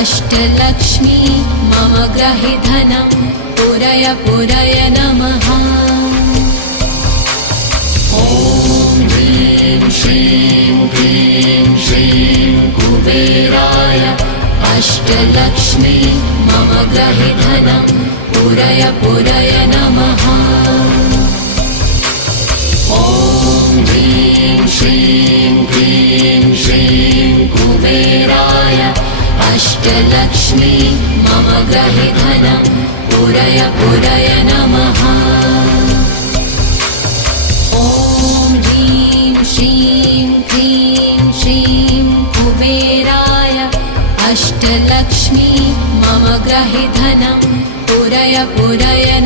अष्टलक्ष्मी मम ग्रहे धनं पुरय पुरय नमः। ॐ ह्रीं श्रीं क्लीं श्रीं कुबेराय अष्टलक्ष्मी मम ग्रहे धनं पुरय पुरय नमः। ॐ ह्रीं श्रीं क्लीं श्रीं कुबेराय अष्टलक्ष्मी मम ग्रहे धनं पुरय पुरय नमः। ॐ ह्रीं श्रीं क्लीं श्रीं कुबेराय अष्टलक्ष्मी मम ग्रहे धनं पुरय पुरय